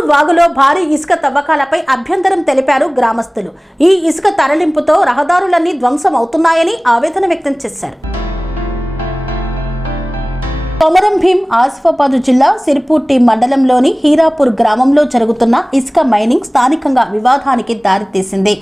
హీరాపూర్ వాగులో భారీ ఇసుక తవ్వకాలపై అభ్యంతరం తెలిపారు గ్రామస్తులు. ఈ ఇసుక తరలింపుతో రహదారులన్నీ ధ్వంసం అవుతున్నాయని ఆవేదన వ్యక్తం చేశారు. కొమరం భీం ఆసిఫాబాద్ జిల్లా సిరిపుట్టి మండలంలోని హీరాపూర్ గ్రామంలో జరుగుతున్న ఇసుక మైనింగ్ స్థానికంగా వివాదానికి దారితీసింది.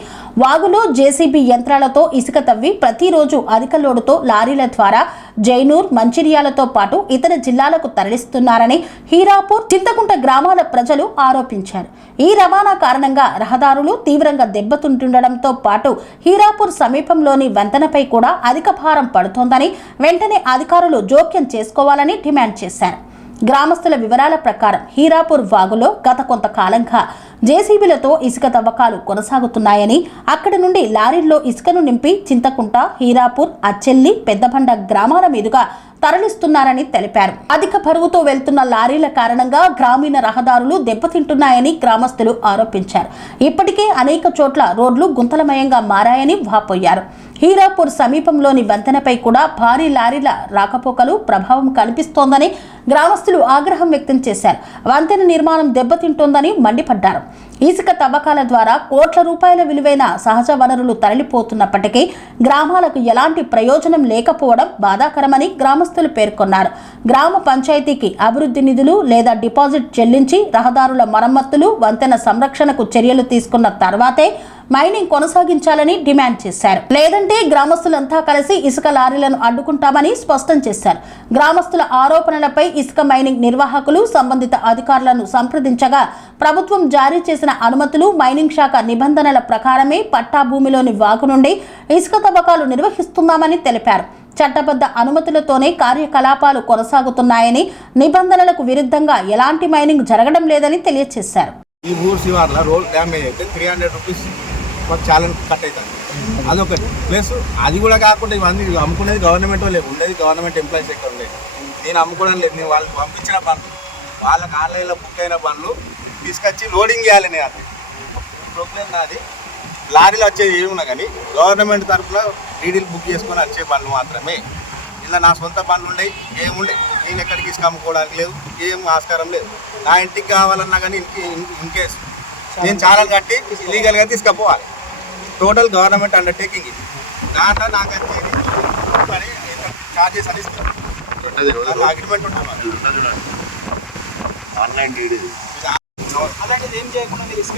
వాగులో జేసీబీ యంత్రాలతో ఇసుక తవ్వి ప్రతిరోజు అధిక లోడుతో లారీల ద్వారా జైనూర్, మంచిర్యాలతో పాటు ఇతర జిల్లాలకు తరలిస్తున్నారని హీరాపూర్, చింతకుంట గ్రామాల ప్రజలు ఆరోపించారు. ఈ రవాణా కారణంగా రహదారులు తీవ్రంగా దెబ్బతింటుండటంతో పాటు హీరాపూర్ సమీపంలోని వంతెనపై కూడా అధిక భారం పడుతోందని, వెంటనే అధికారులు జోక్యం చేసుకోవాలని డిమాండ్ చేశారు. గ్రామస్తుల వివరాల ప్రకారం హీరాపూర్ వాగులో గత కొంతకాలంగా జేసీబీలతో ఇసుక తవ్వకాలు కొనసాగుతున్నాయని, అక్కడి నుండి లారీల్లో ఇసుకను నింపి చింతకుంట, హీరాపూర్, అచ్చెల్లి, పెద్దబండ గ్రామాల మీదుగా తరలిస్తున్నారని తెలిపారు. అధిక బరువుతో వెళ్తున్న లారీల కారణంగా గ్రామీణ రహదారులు దెబ్బతింటున్నాయని గ్రామస్తులు ఆరోపించారు. ఇప్పటికే అనేక చోట్ల రోడ్లు గుంతలమయంగా మారాయని వాపోయారు. హీరాపూర్ సమీపంలోని వంతెనపై కూడా భారీ లారీల రాకపోకలు ప్రభావం కనిపిస్తోందని గ్రామస్తులు ఆగ్రహం వ్యక్తం చేశారు. వంతెన నిర్మాణం దెబ్బతింటోందని మండిపడ్డారు. ఇసుక తవ్వకాల ద్వారా కోట్ల రూపాయల విలువైన సహజ వనరులు తరలిపోతున్నప్పటికీ గ్రామాలకు ఎలాంటి ప్రయోజనం లేకపోవడం బాధాకరమని గ్రామస్తులు పేర్కొన్నారు. గ్రామ పంచాయతీకి అభివృద్ధి నిధులు లేదా డిపాజిట్ చెల్లించి రహదారుల మరమ్మతులు, వంతెన సంరక్షణకు చర్యలు తీసుకున్న తర్వాతే మైనింగ్ కొనసాగించాలని డిమాండ్ చేశారు. లేదంటే గ్రామస్తులంతా కలిసి ఇసుక లారీలను అడ్డుకుంటామని స్పష్టం చేశారు. గ్రామస్తుల ఆరోపణలపై ఇసుక మైనింగ్ నిర్వాహకులు సంబంధిత అధికారులను సంప్రదించగా ప్రభుత్వం జారీ చేసిన అనుమతులు, మైనింగ్ శాఖ నిబంధనల ప్రకారమే పట్టా భూమిలోని వాగు నుండి ఇసుక తవ్వకాలు నిర్వహిస్తున్నామని తెలిపారు. చట్టబద్ధ అనుమతులతోనే కార్యకలాపాలు కొనసాగుతున్నాయని, నిబంధనలకు విరుద్ధంగా ఎలాంటి మైనింగ్ జరగడం లేదని తెలియజేశారు. ఈ ఊరు శివార్ల రోడ్ డ్యామేజ్ అయితే 300 రూపీస్ మాకు చాలా కట్ అవుతుంది. అదొకటి ప్లస్ అది కూడా కాకుండా ఇవన్నీ అమ్ముకునేది గవర్నమెంట్ లేదు, ఉండేది గవర్నమెంట్ ఎంప్లాయీస్ ఎక్కడ ఉండేది. నేను అమ్ముకోవడం లేదు, నేను వాళ్ళకి పంపించిన పనులు, వాళ్ళకి ఆన్లైన్లో బుక్ అయిన పనులు తీసుకొచ్చి లోడింగ్ చేయాలి. నేను అది ప్రోగ్రామ్ నాది. లారీలు వచ్చేది ఏమున్నా కానీ గవర్నమెంట్ తరఫున డీడీలు బుక్ చేసుకొని వచ్చే పనులు మాత్రమే. ఇలా నా సొంత పనులు ఉండేవి ఏముండే, నేను ఎక్కడికి ఇసుక అమ్ముకోవడానికి లేదు, ఏం ఆస్కారం లేదు. నా ఇంటికి కావాలన్నా కానీ ఇన్ కేసు నేను చాలా కట్టి ఇలీగల్గా తీసుకుపోవాలి. టోటల్ గవర్నమెంట్ అండర్టేకింగ్ ఇది. దాంట్లో నాకు వచ్చేది అని ఛార్జెస్ అని ఇస్తాను. అగ్రిమెంట్ ఉంటుంది ఆన్లైన్ డీడీ. అలాంటిది ఏం చేయకుండా మీరు ఇసుక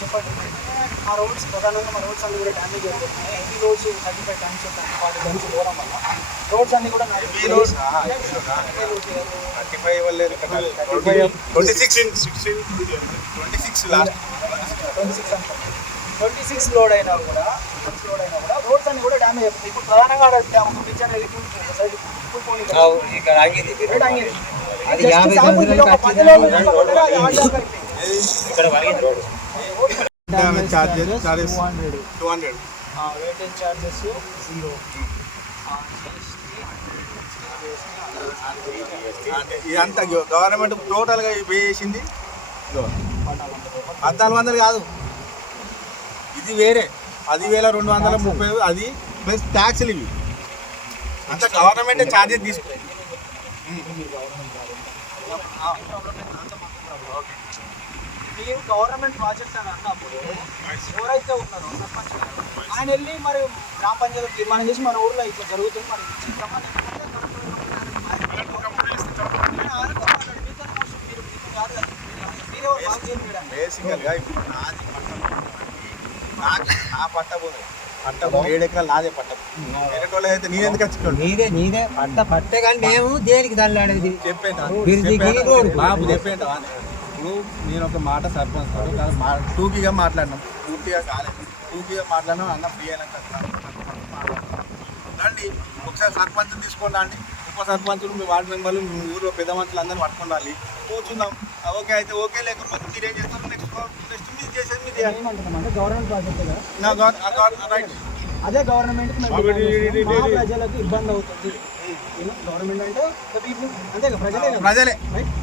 చెప్పండి. మా రోడ్స్ ప్రధానంగా మా రోడ్స్ అన్ని కూడా డ్యామేజ్ అయిపోతున్నాయి. ఎన్ని రోడ్స్ 35 టన్స్ 40 టన్స్ పోవడం వల్ల రోడ్స్ అన్ని కూడా 26 లోడ్ అయినా కూడా రోడ్స్ అన్ని కూడా డ్యామేజ్ అయిపోతాయి. ఇప్పుడు ప్రధానంగా ఒక బ్రిడ్జ్ అనేది సైడ్ చార్జెస్ 200 వెయిటేజ్ చార్జెస్ 0. ఇదంతా గవర్నమెంట్ టోటల్గా పే చేసింది 1400 కాదు, ఇది వేరే 10,230 అది ప్లస్ ట్యాక్స్లు. ఇవి అంతా గవర్నమెంటే ఛార్జెస్ తీసుకుంది. మీరు గవర్నమెంట్ ప్రాజెక్ట్ అని అన్నప్పుడు ఎవరైతే ఉన్నారో సర్పంచ్ ఆయన వెళ్ళి మరి గ్రామ పంచాయతీ తీర్మానం చేసి మన ఊళ్ళో ఇట్లా జరుగుతుంది మరి బేసికల్గా ఇప్పుడు నాది నా పట్ట పోదు. పట్ట 7 ఎకరాలు నాదే పట్ట. వేరేటోళ్ళు అయితే నేను ఎందుకు వచ్చి నీదే పట్టే కానీ మేము దేనికి దాన్ని చెప్పేది బాబు చెప్పేది. ఇప్పుడు నేను ఒక మాట సర్పంచ్ టూకీగా మాట్లాడినాం, పూర్తిగా కాలేదు. టూకీగా మాట్లాడినాం అన్న ఫ్రీ అయినాక రండి ఒకసారి సర్పంచ్ తీసుకోండి అండి, ఉప సర్పంచులు, మీ వార్డు మెంబర్లు, మీ ఊళ్ళో పెద్ద మనుషులు అందరినీ పట్టుకొని రాలి కూర్చుందాం. ఓకే అయితే ఓకే, లేకపోతే మీరు ఏం చేస్తారు నెక్స్ట్ మీరు చేసేది మీరు ఏమంటున్నామంటే గవర్నమెంట్ ప్రాజెక్ట్ రైట్. అదే గవర్నమెంట్ ప్రజలకు ఇబ్బంది అవుతుంది. గవర్నమెంట్ అంటే అంతే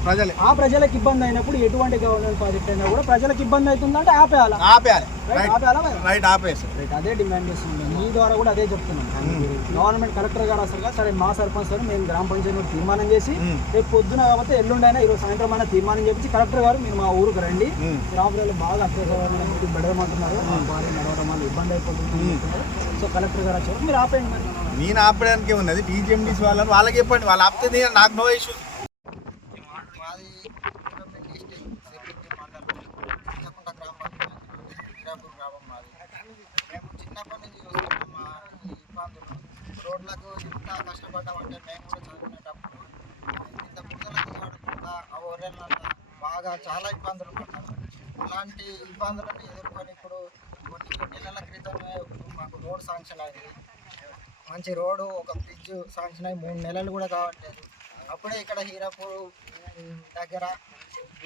ప్రజలే. ఆ ప్రజలకు ఇబ్బంది అయినప్పుడు ఎటువంటి గవర్నమెంట్ ప్రాజెక్ట్ అయినా కూడా ప్రజలకు ఇబ్బంది అవుతుందంటే ఆపేయాలి. రైట్ ఆపేసి అదే డిమాండ్ చేస్తుంది. మీ ద్వారా కూడా అదే చెప్తున్నాం. గవర్నమెంట్ కలెక్టర్ గారు అసలు సరే మా సర్పంచ్ సార్ మేము గ్రామ పంచాయతీ తీర్మానం చేసి రేపు పొద్దున కాకపోతే ఎల్లుండైనా ఈరోజు సాయంత్రం అయినా తీర్మానం చేపించి కలెక్టర్ గారు మీరు మా ఊరికి రండి, గ్రామాలలో బాగా అత్యవసరమైన మీటింగ్ పెడదామంటున్నారు, భార్య నడవడం వల్ల ఇబ్బంది అయిపోతుంది. సో కలెక్టర్ గారు వచ్చారు, మీరు ఆపేయండి. మరి నేను ఆపడానికి ఉన్నది టీజీఎండీసీ వాళ్ళకి చెప్పండి, వాళ్ళు ఆపితే నాకు నో ఇష్యూ. మాది చింతకుంట గ్రామ పంచాయతీ హీరాపూర్ గ్రామం మాది. మేము చిన్నప్పటి నుంచి చూస్తున్నాం మా ఈ ఇబ్బందులు. రోడ్లకు ఇంత కష్టపడ్డామంటే మేము కూడా చదువుకునేటప్పుడు ఇంత బుద్ధలకు పడుకుంటా ఆ ఊరెళ్ళంతా బాగా చాలా ఇబ్బందులు పడ్డాము. అలాంటి ఇబ్బందులను ఎదుర్కొని ఇప్పుడు కొన్ని నెలల క్రితమే మాకు రోడ్ శాంక్షన్ అయింది. మంచి రోడ్డు, ఒక బ్రిడ్జ్ శాంక్షన్ అయ్యి 3 నెలలు కూడా కావట్లేదు. అప్పుడే ఇక్కడ హీరాపూర్ దగ్గర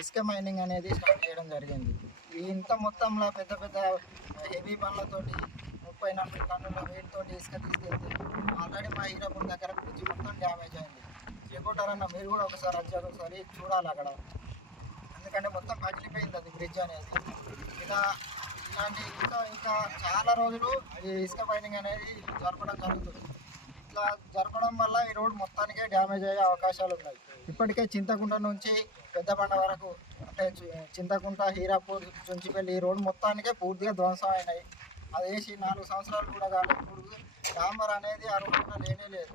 ఇసుక మైనింగ్ అనేది స్టార్ట్ చేయడం జరిగింది. ఇంత మొత్తంలో పెద్ద పెద్ద హెవీ బండ్లతోటి 30-40 టన్నుల వెయిట్తోటి ఇసుక తీసుకెళ్తే ఆల్రెడీ మా హీరాపూర్ దగ్గర బ్రిడ్జ్ మొత్తం డ్యామేజ్ అయింది. ఎక్కడన్నా మీరు కూడా ఒకసారి చూడాలి అక్కడ, ఎందుకంటే మొత్తం పగిలిపోయింది అది బ్రిడ్జ్ అనేది. ఇలాంటి ఇంకా చాలా రోజులు ఈ ఇసుక మైనింగ్ అనేది జరపడం జరుగుతుంది. ఇట్లా జరపడం వల్ల ఈ రోడ్ మొత్తానికే డ్యామేజ్ అయ్యే అవకాశాలు ఉన్నాయి. ఇప్పటికే చింతకుంట నుంచి పెద్దబండ వరకు, అంటే చింతకుంట, హీరాపూర్, చుంచిపల్లి ఈ రోడ్ మొత్తానికే పూర్తిగా ధ్వంసం అయినాయి. అది వేసి 4 సంవత్సరాలు కూడా కాదు. ఇప్పుడు డాంబర్ అనేది ఆ రోడ్డున లేనే లేదు.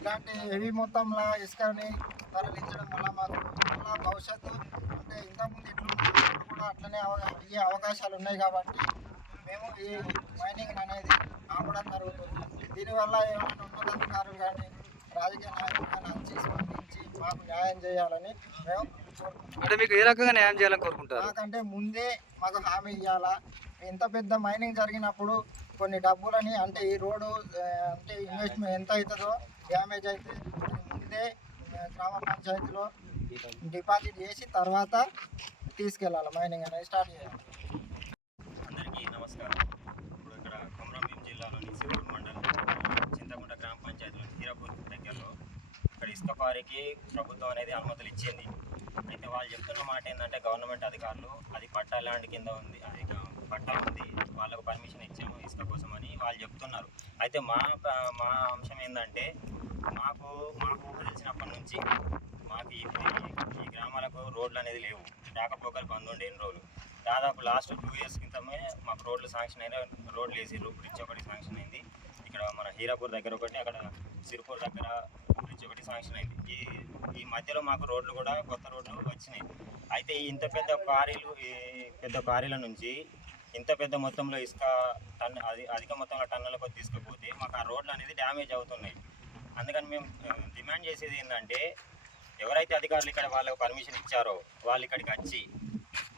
ఇలాంటి హెవీ మొత్తంలో ఇసుకని తరలించడం వల్ల మాకు చాలా భవిష్యత్తు, అంటే ఇంతకుముందు ఇట్లు కూడా అట్లనే అయ్యే అవకాశాలు ఉన్నాయి. కాబట్టి మేము ఈ మైనింగ్ అనేది ఆపడం జరుగుతుంది. దీనివల్ల ఏమైనా ఉన్నతాధికారులు కానీ రాజకీయ నాయకులు కానీ వచ్చి స్పందించి మాకు న్యాయం చేయాలని మేము అంటే మీకు ఏ రకంగా న్యాయం చేయాలని కోరుకుంటారు? నాకంటే ముందే మాకు హామీ ఇవ్వాలా. ఇంత పెద్ద మైనింగ్ జరిగినప్పుడు కొన్ని డబ్బులని, అంటే ఈ రోడ్డు అంటే ఇన్వెస్ట్మెంట్ ఎంత అవుతుందో డ్యామేజ్ అయితే ముందే గ్రామ పంచాయతీలో డిపాజిట్ చేసి తర్వాత తీసుకెళ్ళాలి, మైనింగ్ అనేది స్టార్ట్ చేయాలి. అందరికీ నమస్కారం. ఇప్పుడు ఇక్కడ కొమరంభీం జిల్లాలోని సిరిపూర్ మండలం చింతకుంట గ్రామ పంచాయతీలో హీరాపూర్ దగ్గరలో ఇక్కడ ఇసుక క్వారీకి ప్రభుత్వం అనేది అనుమతులు ఇచ్చింది. అయితే వాళ్ళు చెప్తున్న మాట ఏంటంటే గవర్నమెంట్ అధికారులు అది పట్టా ల్యాండ్ కింద ఉంది, అది పట్టా ఉంది, వాళ్ళకు పర్మిషన్ ఇచ్చాము ఇసుక కోసం అని వాళ్ళు చెప్తున్నారు. అయితే మా అంశం ఏంటంటే మాకు ఊహ తెలిసినప్పటి నుంచి మాకు ఈ గ్రామాలకు రోడ్లు అనేది లేవు, రాకపోకలు బంద్ ఉండే ఎన్ని రోజులు. దాదాపు లాస్ట్ 2 years క్రితమే మాకు రోడ్లు శాంక్షన్ అయిన, రోడ్లు వేసి బ్రిడ్జ్ ఒకటి శాంక్షన్ అయింది. ఇక్కడ మన హీరాపూర్ దగ్గర ఒకటి, అక్కడ సిరిపూర్ దగ్గర బ్రిడ్జ్ ఒకటి శాంక్షన్ అయింది. ఈ మధ్యలో మాకు రోడ్లు కూడా కొత్త రోడ్లు వచ్చినాయి. అయితే ఇంత పెద్ద క్వారీల నుంచి ఇంత పెద్ద మొత్తంలో ఇసుక అధిక మొత్తంలో టన్నులకు తీసుకుపోతే మాకు ఆ రోడ్లు అనేది డ్యామేజ్ అవుతున్నాయి. అందుకని మేము డిమాండ్ చేసేది ఏంటంటే ఎవరైతే అధికారులు ఇక్కడ వాళ్ళకు పర్మిషన్ ఇచ్చారో వాళ్ళు ఇక్కడికి వచ్చి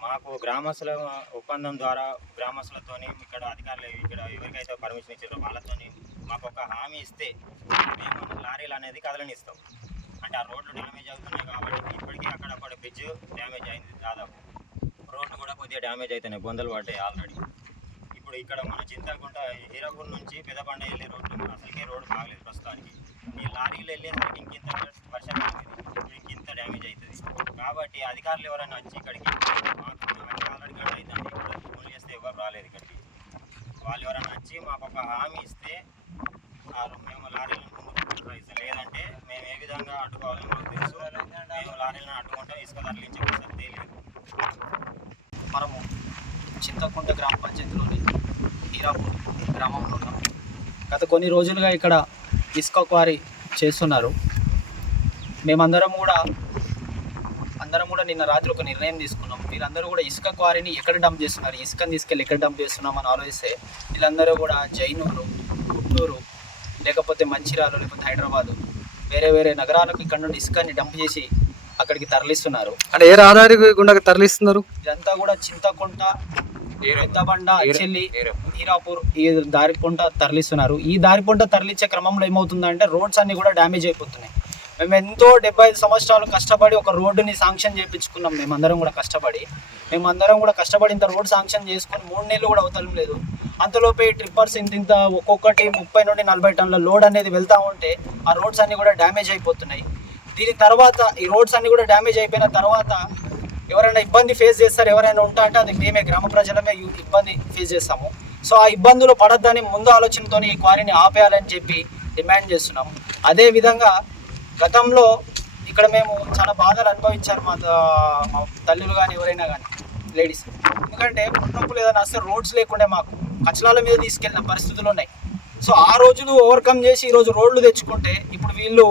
మాకు గ్రామస్తుల ఒప్పందం ద్వారా గ్రామస్తులతోని ఇక్కడ అధికారులు ఇక్కడ ఎవరికైతే పర్మిషన్ ఇచ్చారో వాళ్ళతోని మాకు ఒక హామీ ఇస్తే మేము లారీలు అనేది కదలనిస్తాం. అంటే ఆ రోడ్లు డ్యామేజ్ అవుతున్నాయి కాబట్టి ఇప్పటికీ అక్కడ బ్రిడ్జ్ డ్యామేజ్ అయింది, దాదాపు రోడ్లు కూడా కొద్దిగా డ్యామేజ్ అవుతున్నాయి, బొందలు పడ్డాయి ఆల్రెడీ. ఇప్పుడు ఇక్కడ మన చింతకుంట హీరాపూర్ నుంచి పెద్దబండ వెళ్ళే రోడ్లు అసలుకే రోడ్డు బాగలేదు ప్రస్తుతానికి. ఈ లారీలు వెళ్ళేసరికి ఇంకింత వర్షం ఇంకింత డ్యామేజ్ అవుతుంది. కాబట్టి అధికారులు ఎవరైనా వచ్చి ఇక్కడికి మాకు ఆల్రెడీ గంట అవుతుంది, ఇప్పుడు ఫోన్ చేస్తే ఎవరు రాలేదు ఇక్కడికి. వాళ్ళు ఎవరైనా వచ్చి మాకు ఒక హామీ ఇస్తే మేము లారీలను ముందుకు, లేదంటే మేము ఏ విధంగా అడ్డుకోవాలని మాకు తెలుసు. మేము లారీలను అడ్డుకుంటాం, ఇసుక తరలించే ప్రసక్తే లేదు. మనము చింతకుంట గ్రామ పంచాయతీలోని హీరాపూర్ గ్రామంలో ఉన్నాం. గత కొన్ని రోజులుగా ఇక్కడ ఇసుక క్వారీ చేస్తున్నారు. మేమందరం కూడా నిన్న రాత్రి ఒక నిర్ణయం తీసుకున్నాం. వీళ్ళందరూ కూడా ఇసుక క్వారీని ఎక్కడ డంప్ చేస్తున్నారు, ఇసుకని తీసుకెళ్ళి ఎక్కడ డంప్ చేస్తున్నామని ఆలోచిస్తే వీళ్ళందరూ కూడా జైనూరు, గుంటూరు, లేకపోతే మంచిర్యాల, లేకపోతే హైదరాబాదు, వేరే నగరాలకు ఇక్కడ నుండి ఇసుకని డంప్ చేసి అక్కడికి తరలిస్తున్నారు. అంటే ఏ రహదారి గుండా తరలిస్తున్నారు? ఇదంతా కూడా చింతకుంట, పెద్దబండ, చెల్లి, హీరాపూర్ ఈ దారి పొంట తరలిస్తున్నారు. ఈ దారి పొంట తరలించే క్రమంలో ఏమవుతుందంటే రోడ్స్ అన్ని కూడా డ్యామేజ్ అయిపోతున్నాయి. మేము ఎంతో 75 సంవత్సరాలు కష్టపడి ఒక రోడ్డుని శాంక్షన్ చేయించుకున్నాం. మేమందరం కూడా కష్టపడి ఇంత రోడ్ శాంక్షన్ చేసుకొని 3 నెలలు కూడా అవతలం లేదు. అంతలోపే ట్రిప్పర్స్ ఇంత ఒక్కొక్కటి 30 నుండి 40 టన్నుల లోడ్ అనేది వెళ్తూ ఉంటే ఆ రోడ్స్ అన్ని కూడా డ్యామేజ్ అయిపోతున్నాయి. దీని తర్వాత ఈ రోడ్స్ అన్ని కూడా డ్యామేజ్ అయిపోయిన తర్వాత ఎవరైనా ఇబ్బంది ఫేస్ చేస్తారు, ఎవరైనా ఉంటా అంటే అది మేమే గ్రామ ప్రజలమే ఇబ్బంది ఫేస్ చేస్తాము. సో ఆ ఇబ్బందులు పడద్దని ముందు ఆలోచనతో ఈ క్వారీని ఆపేయాలని చెప్పి డిమాండ్ చేస్తున్నాము. అదేవిధంగా గతంలో ఇక్కడ మేము చాలా బాధలు అనుభవించారు మా తల్లులు కానీ ఎవరైనా కానీ లేడీస్. ఎందుకంటే పుట్టినప్పుడు ఏదైనా వస్తే రోడ్స్ లేకుండే మాకు కచలాల మీద తీసుకెళ్ళిన పరిస్థితులు ఉన్నాయి. సో ఆ రోజులు ఓవర్కమ్ చేసి ఈరోజు రోడ్లు తెచ్చుకుంటే ఇప్పుడు వీళ్ళు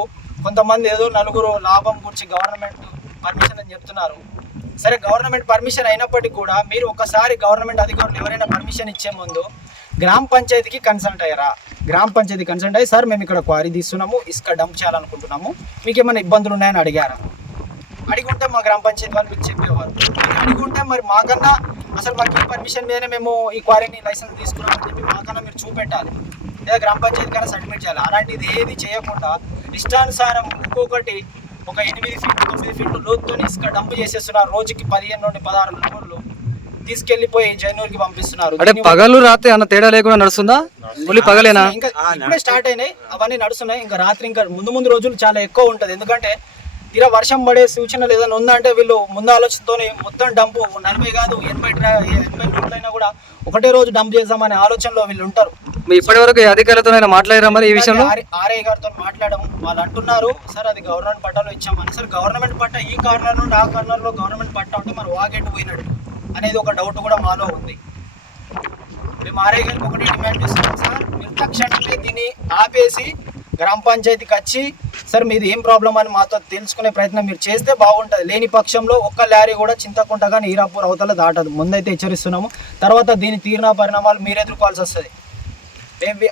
కొంతమంది ఏదో నలుగురు లాభం గురించి గవర్నమెంట్ పర్మిషన్ అని చెప్తున్నారు. సరే గవర్నమెంట్ పర్మిషన్ అయినప్పటికీ కూడా మీరు ఒకసారి గవర్నమెంట్ అధికారులు ఎవరైనా పర్మిషన్ ఇచ్చే ముందు గ్రామ పంచాయతీకి కన్సల్ట్ అయ్యారా? గ్రామ పంచాయతీ కన్సల్ట్ అయ్యి సార్ మేము ఇక్కడ క్వారీ తీస్తున్నాము, ఇసుక డంప్ చేయాలనుకుంటున్నాము, మీకు ఏమైనా ఇబ్బందులు ఉన్నాయని అడిగారా? అడిగుంటే మా గ్రామ పంచాయతీ వాళ్ళు మీకు చెప్పేవారు. అడిగుంటే మరి మాకన్నా అసలు మాకు ఈ పర్మిషన్ మీదనే మేము ఈ క్వారీని లైసెన్స్ తీసుకున్నామని చెప్పి మాకన్నా మీరు చూపెట్టాలి, లేదా గ్రామ పంచాయతీ కన్నా సబ్మిట్ చేయాలి. అలాంటిది ఏది చేయకుండా ఇష్టానుసారం ఇంకొకటి ఒక 8 ఫీట్లు 9 ఫీట్లు లోతుతో ఇసుక డంప్ చేసేస్తున్నారు. రోజుకి 15 నుండి 16 లోడ్లు తీసుకెళ్లిపోయి జైనూరుకి పంపిస్తున్నారు. అంటే పగలు రాత్రి అన్న తేడా లేకుండా నడుస్తుందా? ఓన్లీ పగలేనా? ఇంకా ఇప్పుడే స్టార్ట్ అయినాయి, అవన్నీ నడుస్తున్నాయి. ఇంకా రాత్రి ఇంకా ముందు రోజులు చాలా ఎక్కువ ఉంటుంది. ఎందుకంటే తీరా వర్షం పడే సూచనలు ఏదైనా ఉందంటే వీళ్ళు ముందు ఆలోచనతో మొత్తం డంపు 40 కాదు 80 లోడ్లైనా కూడా ఒకటే రోజు డంప్ చేద్దామనే ఆలోచనలో వీళ్ళు ఉంటారు. ఇప్పటి వరకు అధికారులతో మాట్లాడారా మరి ఈ విషయంలో? ఆర్ఐ గారితో మాట్లాడడం, వాళ్ళు అంటున్నారు సార్ అది గవర్నమెంట్ పట్టాలో ఇచ్చామని. సార్ గవర్నమెంట్ పట్టా ఈ కార్నర్ నుండి ఆ కార్నర్లో గవర్నమెంట్ పట్టా ఉంటే మరి వాగెట్ పోయినట్టు అనేది ఒక డౌట్ కూడా మాలో ఉంది. మేము ఆర్ఐ గారికి ఒకటే డిమాండ్ చేస్తున్నాం, సార్ మీరు తక్షణమే దీన్ని ఆపేసి గ్రామ పంచాయతీకి వచ్చి సార్ మీది ఏం ప్రాబ్లం అని మాతో తెలుసుకునే ప్రయత్నం మీరు చేస్తే బాగుంటుంది. లేని పక్షంలో ఒక్క లారీ కూడా చింతకుంట కానీ హీరాపూర్ అవతల దాటదు. ముందైతే హెచ్చరిస్తున్నాము. తర్వాత దీని తీరిన పరిణామాలు మీరు ఎదుర్కోవాల్సి వస్తుంది.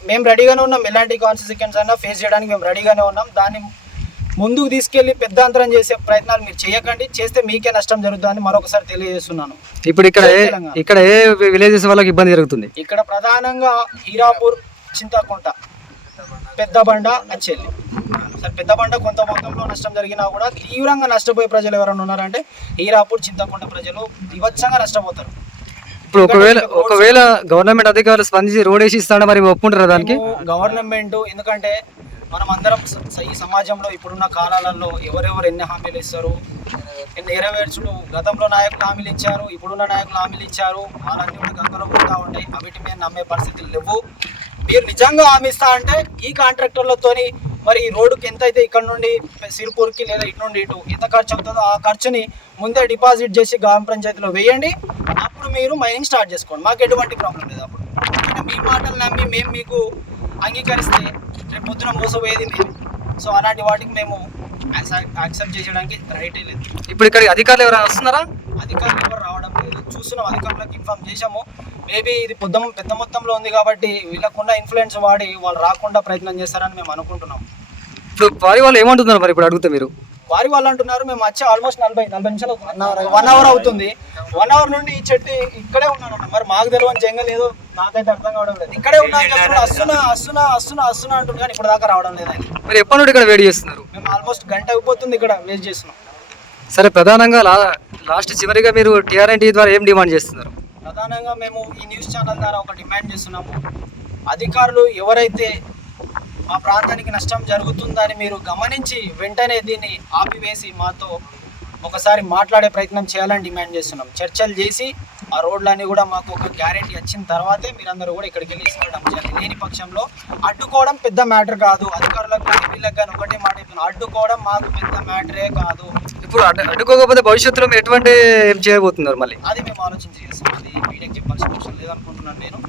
మేము రెడీగానే ఉన్నాం, ఎలాంటి కాన్సిక్వెన్స్ అయినా ఫేస్ చేయడానికి మేము రెడీగానే ఉన్నాం. దాన్ని ముందుకు తీసుకెళ్లి పెద్ద అంతరం చేసే ప్రయత్నాలు మీరు చేయకండి, చేస్తే మీకే నష్టం జరుగుతుందని మరొకసారి తెలియజేస్తున్నాను. ఇప్పుడు ఇక్కడ ఏ విలేజెస్ వాళ్ళకి ఇబ్బంది జరుగుతుంది? ఇక్కడ ప్రధానంగా హీరాపూర్, చింతకుంట, పెద్దబండ, అచ్చెల్లి. సార్ పెద్దబండ కొంత మొత్తంలో నష్టం జరిగినా కూడా తీవ్రంగా నష్టపోయే ప్రజలు ఎవరైనా ఉన్నారంటే హీరాపూర్, చింతకుంట ప్రజలు వివత్సంగా నష్టపోతారు. ఇప్పుడు ఒకవేళ గవర్నమెంట్ అధికారులు స్పందించి రోడ్ వేసి ఇస్తాడా మరి ఒప్పుకుంటారా దానికి? గవర్నమెంట్ ఎందుకంటే మనం అందరం ఈ సమాజంలో ఇప్పుడున్న కాలాలలో ఎవరెవరు ఎన్ని హామీలు ఇస్తారు, ఎన్ని నెరవేర్చుడు. గతంలో నాయకులు హామీలు ఇచ్చారు, ఇప్పుడున్న నాయకులు హామీలు ఇచ్చారు, వాళ్ళన్నీ కూడా గంగలో పోతూ ఉంటాయి. అవిటి మీద నమ్మే పరిస్థితులు లేవు. మీరు నిజంగా హామీ ఇస్తా అంటే ఈ కాంట్రాక్టర్లతోని మరి ఈ రోడ్డుకి ఎంత అయితే ఇక్కడ నుండి సిరిపూర్కి లేదా ఇటు నుండి ఇటు ఎంత ఖర్చు అవుతుందో ఆ ఖర్చుని ముందే డిపాజిట్ చేసి గ్రామ పంచాయతీలో వేయండి. అప్పుడు మీరు మైనింగ్ స్టార్ట్ చేసుకోండి, మాకు ఎటువంటి ప్రాబ్లం లేదు. అప్పుడు మీ మాటలు నమ్మి మేము మీకు అంగీకరిస్తే రేపు పొద్దున మోసపోయేది మేము. సో అలాంటి వాటికి మేము యాక్సెప్ట్ చేయడానికి రైటే లేదు. ఇప్పుడు ఇక్కడ అధికారులు ఎవరైనా వస్తున్నారా? అధికారులు ఎవరు రావడం లేదు, చూస్తున్నాం. అధికారులకు ఇన్ఫార్మ్ చేశాము. మేబీ ఇది పెద్ద మొత్తంలో ఉంది కాబట్టి వీళ్ళకున్న ఇన్ఫ్లుయెన్స్ వాడి వాళ్ళు రాకుండా ప్రయత్నం చేస్తారని మేము అనుకుంటున్నాం. ఇప్పుడు వారి వాళ్ళు ఏమంటున్నారు మరి ఇప్పుడు అడిగితే మీరు? వారి వాళ్ళు అంటున్నారు మేము వచ్చి ఆల్మోస్ట్ 40 నిమిషాలు అవుతుంది, 1 అవర్ అవుతుంది. 1 అవర్ నుండి ఈ చెట్టు ఇక్కడే ఉన్నాను. మరి మాకు తెలియని జంగల్ ఏదో నాకైతే అర్థం కావడం లేదు. ఇక్కడే ఉన్నాను, వస్తున్నా అంటుంది కానీ ఇప్పుడు దాకా రావడం లేదు. మరి ఎప్పటి నుండి ఇక్కడ వెయిట్ చేస్తున్నారు? మేము ఆల్మోస్ట్ గంట అయిపోతుంది ఇక్కడ వెయిట్ చేస్తున్నాం. సరే, ప్రధానంగా లాస్ట్ చివరిగా మీరు టీఆర్ఎన్టీ ద్వారా ఏం డిమాండ్ చేస్తున్నారు? ప్రధానంగా మేము ఈ న్యూస్ ఛానల్ ద్వారా ఒక డిమాండ్ చేస్తున్నాము. అధికారులు ఎవరైతే మా ప్రాంతానికి నష్టం జరుగుతుందని మీరు గమనించి వెంటనే దీన్ని ఆపివేసి మాతో ఒకసారి మాట్లాడే ప్రయత్నం చేయాలని డిమాండ్ చేస్తున్నాం. చర్చలు చేసి ఆ రోడ్లన్నీ కూడా మాకు ఒక గ్యారెంటీ వచ్చిన తర్వాతే మీరందరూ కూడా ఇక్కడికి వెళ్ళి ఇసుకోవడం చేయాలి. లేని పక్షంలో అడ్డుకోవడం పెద్ద మ్యాటర్ కాదు. అధికారులకు కానీ వీళ్ళకి కానీ ఒకటే మాట చెప్తున్నాను, అడ్డుకోవడం మాకు పెద్ద మ్యాటరే కాదు. ఇప్పుడు అడ్డుకోకపోతే భవిష్యత్తులో ఎటువంటి ఏం చేయబోతున్నారు మళ్ళీ? అది మేము ఆలోచించి చేస్తాం. అది మీడియాకి చెప్పాల్సిన అవసరం లేదనుకుంటున్నాను నేను.